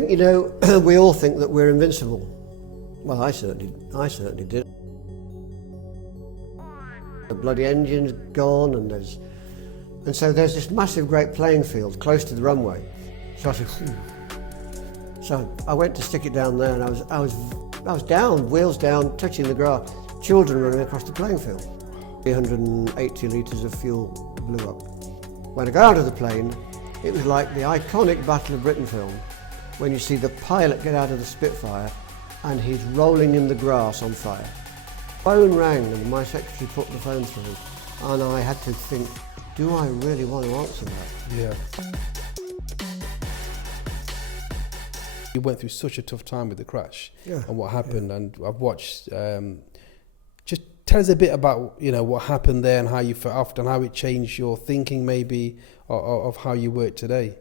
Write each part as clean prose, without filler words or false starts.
think, we all think that we're invincible. Well, I certainly did. The bloody engine's gone, and so there's this massive great playing field close to the runway. So I said, So I went to stick it down there, and I was down, wheels down, touching the grass. Children running across the playing field. 380 litres of fuel blew up. When I got out of the plane, it was like the iconic Battle of Britain film, when you see the pilot get out of the Spitfire and he's rolling in the grass on fire. Phone rang and my secretary put the phone through, and I had to think, do I really want to answer that? Yeah. You went through such a tough time with the crash and what happened, and I've watched. Just tell us a bit about what happened there and how you felt after, and how it changed your thinking maybe of how you work today.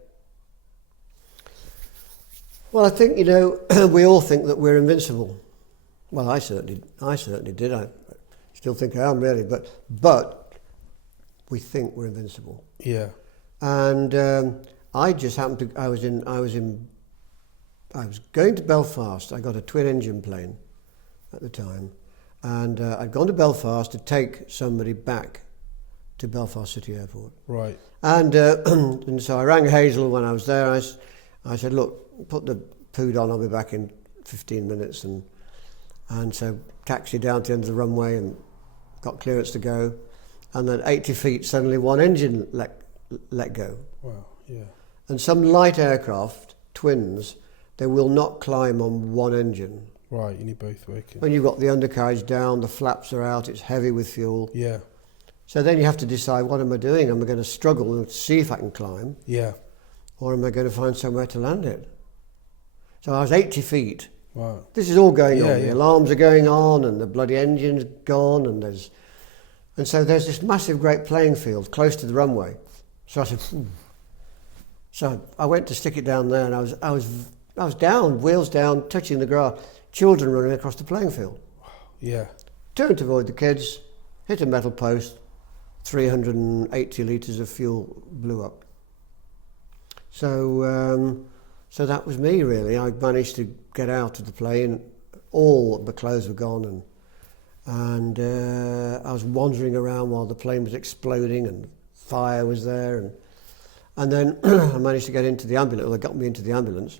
Well, I think we all think that we're invincible. Well, I certainly did. I still think I am really, but we think we're invincible. Yeah. And I just happened to. I was going to Belfast. I got a twin-engine plane at the time, and I'd gone to Belfast to take somebody back to Belfast City Airport. Right. And so I rang Hazel when I was there. I said, look, put the pood on. I'll be back in 15 minutes. And so taxied down to the end of the runway and got clearance to go. And then 80 feet, suddenly one engine let go. Wow. Yeah. And some light aircraft, twins, they will not climb on one engine. Right, you need both working. When you've got the undercarriage down, the flaps are out, it's heavy with fuel. Yeah. So then you have to decide, what am I doing? Am I going to struggle and see if I can climb? Yeah. Or am I going to find somewhere to land it? So I was 80 feet. Wow. This is all going on. Yeah. The alarms are going on, and the bloody engine's gone, and so there's this massive great playing field close to the runway. So I said, So I went to stick it down there, and I was down, wheels down, touching the grass. Children running across the playing field. Yeah. Turned to avoid the kids, hit a metal post, 380 litres of fuel blew up. So that was me really. I managed to get out of the plane. All my clothes were gone, and I was wandering around while the plane was exploding and fire was there, and then I managed to get into the ambulance. Well, they got me into the ambulance.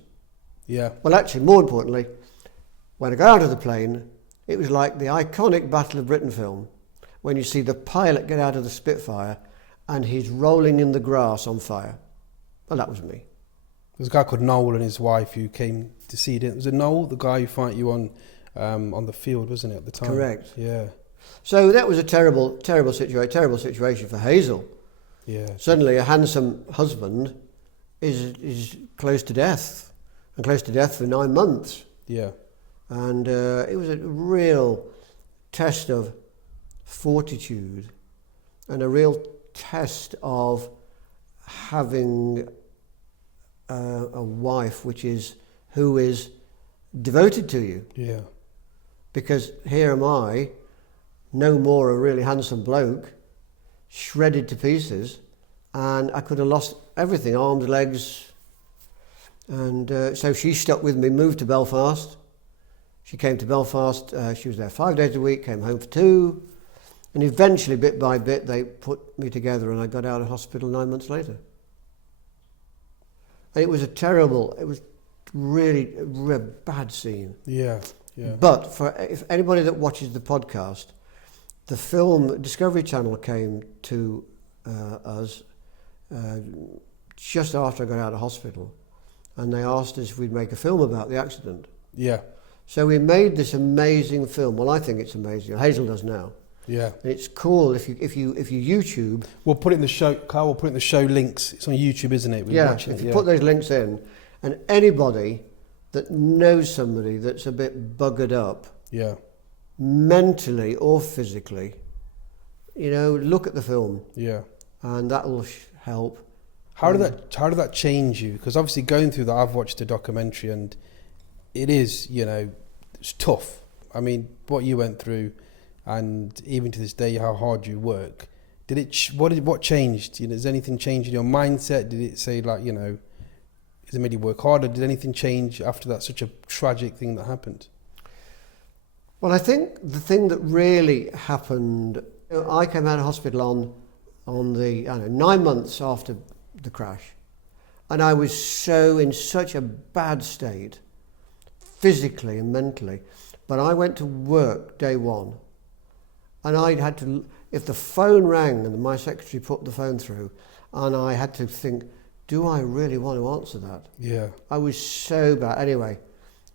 Yeah. Well, actually, more importantly, when I got out of the plane, it was like the iconic Battle of Britain film, when you see the pilot get out of the Spitfire and he's rolling in the grass on fire. Well, that was me. There's a guy called Noel and his wife who came to see it. Was it Noel, the guy who fight you on the field, wasn't it, at the time? Correct. Yeah. So that was a terrible situation for Hazel. Yeah. Suddenly, a handsome husband is close to death, and close to death for 9 months. Yeah. And it was a real test of fortitude and a real test of having a wife who is devoted to you. Yeah. Because here am I, no more a really handsome bloke, shredded to pieces, and I could have lost everything, arms, legs. And so she stuck with me, moved to Belfast. She came to Belfast, she was there 5 days a week, came home for 2, and eventually, bit by bit, they put me together, and I got out of hospital 9 months later. And it was really a bad scene. Yeah, yeah. But if anybody that watches the podcast, the film, Discovery Channel came to us just after I got out of hospital, and they asked us if we'd make a film about the accident. Yeah. So we made this amazing film. Well, I think it's amazing. Hazel does now. Yeah. And it's cool if you YouTube. We'll put it in the show, Carl. We'll put it in the show links. It's on YouTube, isn't it? If you put those links in, and anybody that knows somebody that's a bit buggered up, mentally or physically, look at the film. Yeah. And that will help. How did that change you? Because obviously going through that, I've watched the documentary, and it is, it's tough. I mean, what you went through, and even to this day, how hard you work. What changed? Has anything changed in your mindset? Did it say is Has it made you work harder? Did anything change after that, such a tragic thing that happened? Well, I think the thing that really happened, I came out of hospital on the 9 months after the crash, and I was in such a bad state, physically and mentally. But I went to work day one, and I had to, if the phone rang and my secretary put the phone through, and I had to think, do I really want to answer that? Yeah. I was so bad. Anyway,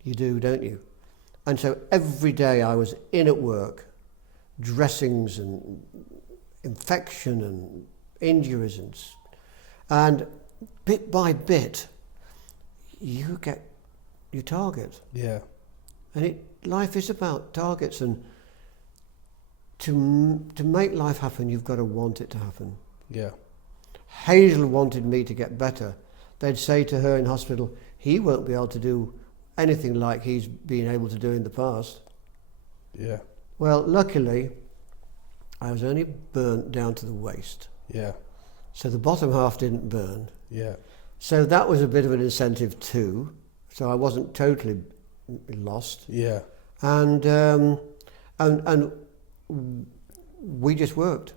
you do, don't you? And so every day I was in at work, dressings and infection and injuries, and bit by bit, you get your target. Yeah. And life is about targets, and to make life happen, you've got to want it to happen. Yeah. Hazel wanted me to get better. They'd say to her in hospital, he won't be able to do anything like he's been able to do in the past. Yeah. Well, luckily, I was only burnt down to the waist. Yeah. So the bottom half didn't burn. Yeah. So that was a bit of an incentive too. So I wasn't totally lost. Yeah. And we just worked.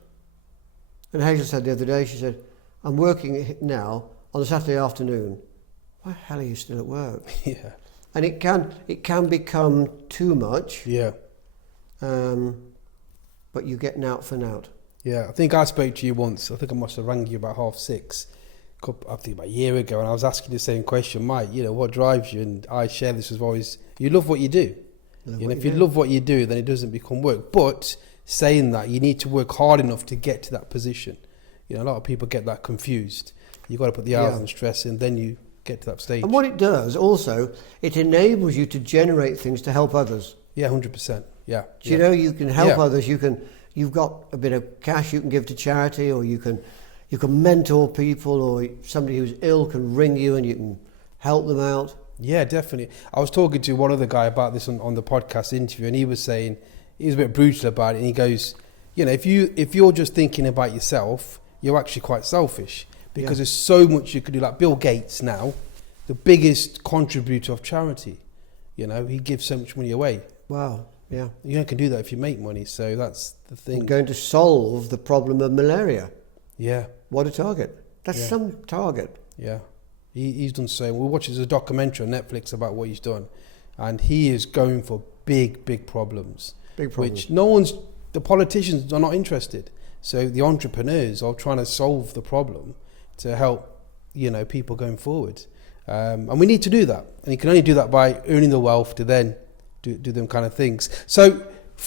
And Hazel said the other day, she said, I'm working now on a Saturday afternoon. Why the hell are you still at work? Yeah. And it can become too much. Yeah. But you get out for out. Yeah. I think I spoke to you once. I think I must have rang you about 6:30. I think about a year ago, and I was asking the same question, Mike, what drives you? And I share this as always, you love what you do. If you love what you do, then it doesn't become work. But saying that, you need to work hard enough to get to that position. A lot of people get that confused. You've got to put the hours and stress in, then you get to that stage. And what it does also, it enables you to generate things to help others. Yeah, 100%. Yeah. You can help others. You've got a bit of cash you can give to charity, or you can mentor people, or somebody who's ill can ring you and you can help them out. Yeah, definitely. I was talking to one other guy about this on the podcast interview, and he was saying, he was a bit brutal about it, and he goes, if you're just thinking about yourself, you're actually quite selfish, because there's so much you could do. Like Bill Gates now, the biggest contributor of charity, he gives so much money away. Wow. Yeah. You only can do that if you make money, so that's the thing. We're going to solve the problem of malaria. Yeah. What a target. That's some target. Yeah. He's done so. We'll watch, there's a documentary on Netflix about what he's done, and he is going for big problems. Big problems. Which the politicians are not interested. So the entrepreneurs are trying to solve the problem to help, people going forward. And we need to do that. And you can only do that by earning the wealth to then do them kind of things. So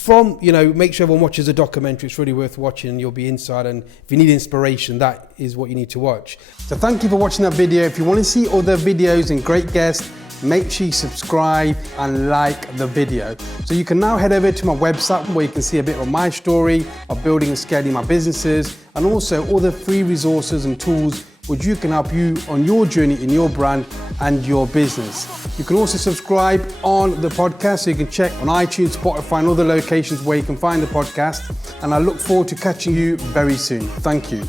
make sure everyone watches the documentary. It's really worth watching, and you'll be inside. And if you need inspiration, that is what you need to watch. So thank you for watching that video. If you want to see other videos and great guests, make sure you subscribe and like the video. So you can now head over to my website where you can see a bit of my story of building and scaling my businesses, and also all the free resources and tools which you can help you on your journey in your brand and your business. You can also subscribe on the podcast, so you can check on iTunes, Spotify and other locations where you can find the podcast. And I look forward to catching you very soon. Thank you.